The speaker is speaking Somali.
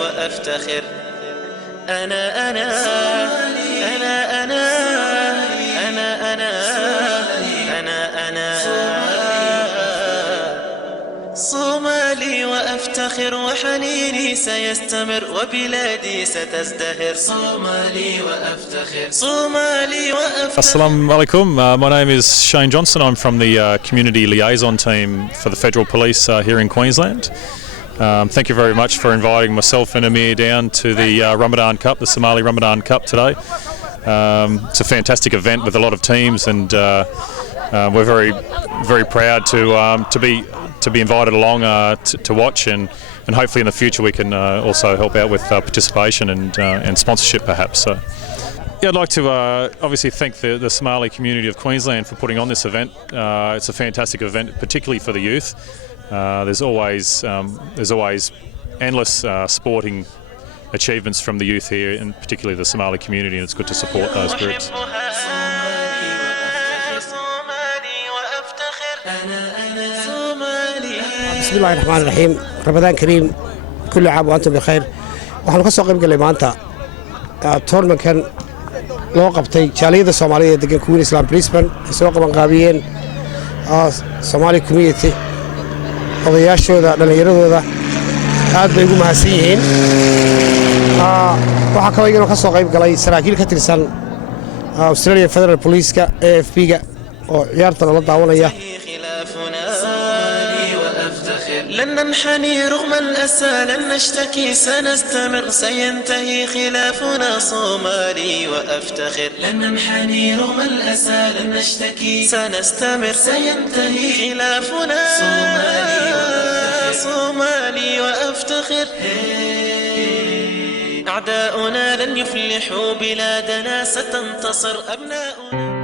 وأفتخر أنا أنا أنا أنا أنا أنا أنا صومالي وأفتخر وحنيني سيستمر وبلادي ستزدهر صومالي وأفتخر صومالي وأفتخر. Assalamu alaikum. My name is Shane Johnson. I'm from the Community Liaison Team for the Federal Police here in Queensland. Thank you very much for inviting myself and Amir down to the Ramadan Cup, the Somali Ramadan Cup today. It's a fantastic event with a lot of teams, and we're very proud to be invited along to watch, and hopefully in the future we can also help out with participation and sponsorship perhaps. So, yeah, I'd like to obviously thank the Somali Community of Queensland for putting on this event. It's a fantastic event, particularly for the youth. There's always endless sporting achievements from the youth here, and particularly the Somali community, and it's good to support those groups. بسم الله الرحمن الرحيم. رمضان كريم، كل عام وأنتم بخير. waxaan ka soo qayb galay maanta tournament-kan loo qabtay jaaliyada Soomaaliyeed ee degan Queensland Brisbane ay soo qaban qaabiyeen Somali Community odayaashooda dhalinyaradooda aad bay ugu mahadsan yihiin. waxaa kaloo iyagana ka soo qayb galay saraakiil ka tirsan Australia Federal Police-ka AFP-ga oo ciyaarta la daawanaya. لن ننحني رغم الأسى لن نشتكي سنستمر سينتهي خلافنا صومالي وأفتخر لن ننحني رغم الأسى لن نشتكي سنستمر سينتهي خلافنا صومالي وأفتخر أعداؤنا لن يفلحوا بلادنا ستنتصر أبناؤنا